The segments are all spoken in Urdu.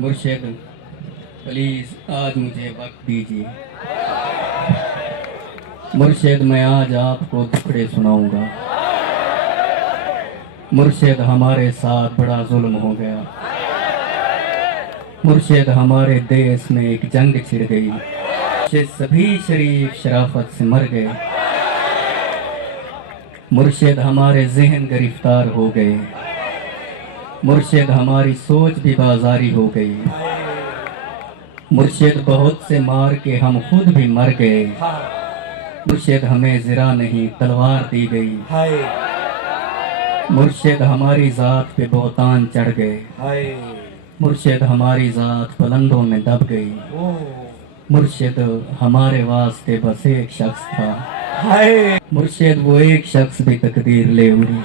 مرشد پلیز آج مجھے وقت دیجیے. مرشد میں آج آپ کو دکھڑے سناؤں گا. مرشد ہمارے ساتھ بڑا ظلم ہو گیا. مرشد ہمارے دیس میں ایک جنگ چھڑ گئی. مرشد سبھی شریف شرافت سے مر گئے. مرشد ہمارے ذہن گرفتار ہو گئے. مرشد ہماری سوچ بھی بازاری ہو گئی. مرشد بہت سے مار کے ہم خود بھی مر گئے. مرشد ہمیں زرہ نہیں تلوار دی گئی. مرشد ہماری ذات پہ بہتان چڑھ گئے. مرشد ہماری ذات پلندوں میں دب گئی. مرشد ہمارے واسطے بس ایک شخص تھا. مرشد وہ ایک شخص بھی تقدیر لے اڑی.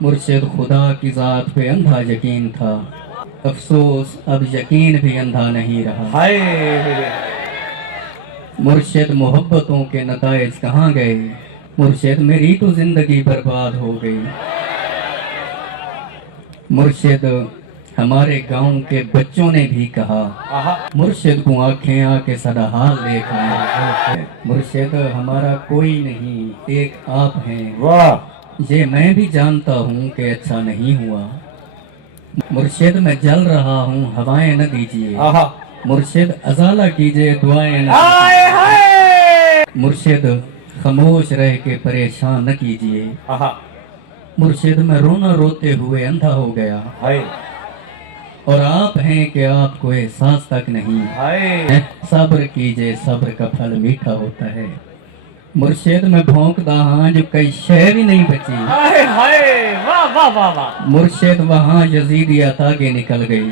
مرشد خدا کی ذات پہ اندھا یقین تھا. افسوس اب یقین بھی اندھا نہیں رہا. مرشد محبتوں کے نتائج کہاں گئے. مرشد میری تو زندگی برباد ہو گئی. مرشد ہمارے گاؤں کے بچوں نے بھی کہا مرشد کو آنکھیں آ کے سدا حال دیکھا. مرشد ہمارا کوئی نہیں ایک آپ ہیں. یہ میں بھی جانتا ہوں کہ اچھا نہیں ہوا. مرشد میں جل رہا ہوں ہوائیں نہ دیجیے. مرشد ازالہ کیجئے دعائیں نہ دیجیے. مرشد خاموش رہ کے پریشان نہ کیجیے. مرشد میں رونا روتے ہوئے اندھا ہو گیا. اور آپ ہیں کہ آپ کو احساس تک نہیں. صبر کیجئے صبر کا پھل میٹھا ہوتا ہے. مرشد میں بھونکتا ہاں جو کئی شے بھی نہیں بچی. مرشد وہاں یزیدی عطا کے نکل گئی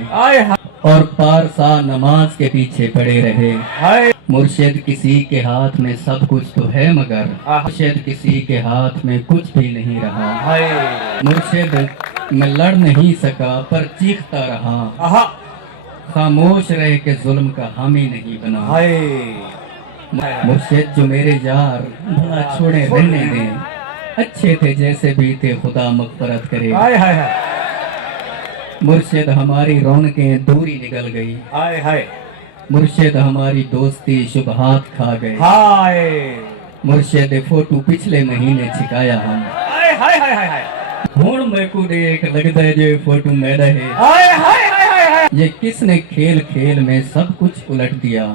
اور پارسا نماز کے پیچھے پڑے رہے. مرشد کسی کے ہاتھ میں سب کچھ تو ہے مگر مرشد کسی کے ہاتھ میں کچھ بھی نہیں رہا. مرشد میں لڑ نہیں سکا پر چیختا رہا. خاموش رہ کے ظلم کا حامی نہیں بنا. مرشد جو میرے یار بھلا چھوڑے رہنے دیں. اچھے تھے جیسے بھی تھے خدا مغفرت کرے. مرشد ہماری رونقیں دوری نکل گئی. مرشد ہماری دوستی شبہات کھا گئے. مرشد فوٹو پچھلے مہینے چھکایا ہم. ہون میں کو دیکھ لگتا ہے جو فوٹو میرا ہے. یہ کس نے کھیل کھیل میں سب کچھ الٹ دیا.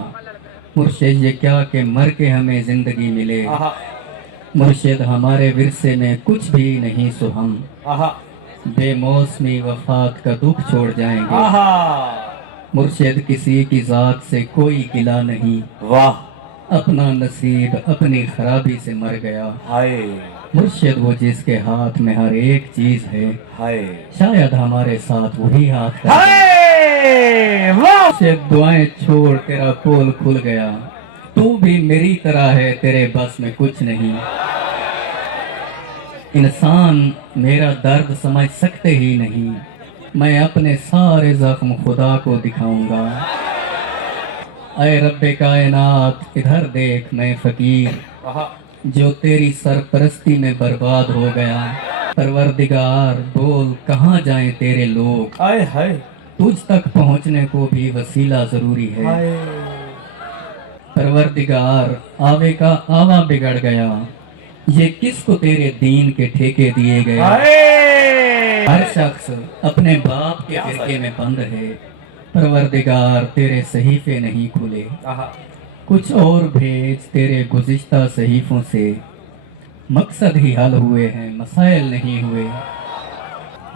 مرشد یہ کیا کہ مر کے ہمیں زندگی ملے. مرشد ہمارے ورثے میں کچھ بھی نہیں سو ہم بے موسمی وفات کا دکھ چھوڑ جائیں گے. مرشد کسی کی ذات سے کوئی گلہ نہیں. اپنا نصیب اپنی خرابی سے مر گیا. مرشد وہ جس کے ہاتھ میں ہر ایک چیز ہے شاید ہمارے ساتھ وہی ہاتھ ہے. مرشد دعائیں چھوڑ تیرا پول کھل گیا. تو بھی میری طرح ہے تیرے بس میں کچھ نہیں. انسان میرا درد سمجھ سکتے ہی نہیں. میں اپنے سارے زخم خدا کو دکھاؤں گا. اے رب کائنات ادھر دیکھ میں فقیر جو تیری سرپرستی میں برباد ہو گیا. پروردگار بول کہاں جائیں تیرے لوگ. تجھ تک پہنچنے کو بھی وسیلہ ضروری ہے. پروردگار آوے کا آوا بگڑ گیا. یہ کس کو تیرے دین کے ٹھیکے دیے گئے. ہر شخص اپنے باپ کے فرقے میں بند ہے. پروردگار تیرے صحیفے نہیں کھلے. کچھ اور بھیج تیرے گزشتہ صحیفوں سے. مقصد ہی حل ہوئے ہیں مسائل نہیں ہوئے.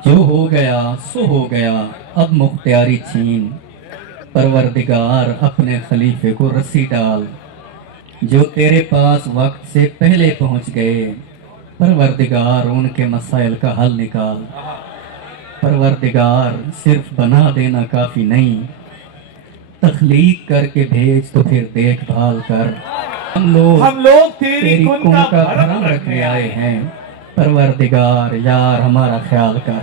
جو ہو گیا سو ہو گیا اب مختیاری چھین. پروردگار اپنے خلیفے کو رسی ڈال جو تیرے پاس وقت سے پہلے پہنچ گئے. پروردگار ان کے مسائل کا حل نکال. پروردگار صرف بنا دینا کافی نہیں تخلیق کر کے بھیج تو پھر دیکھ بھال کر. ہم لوگ تیری کن کا بھرم رکھنے آئے ہیں. پروردگار یار ہمارا خیال کر.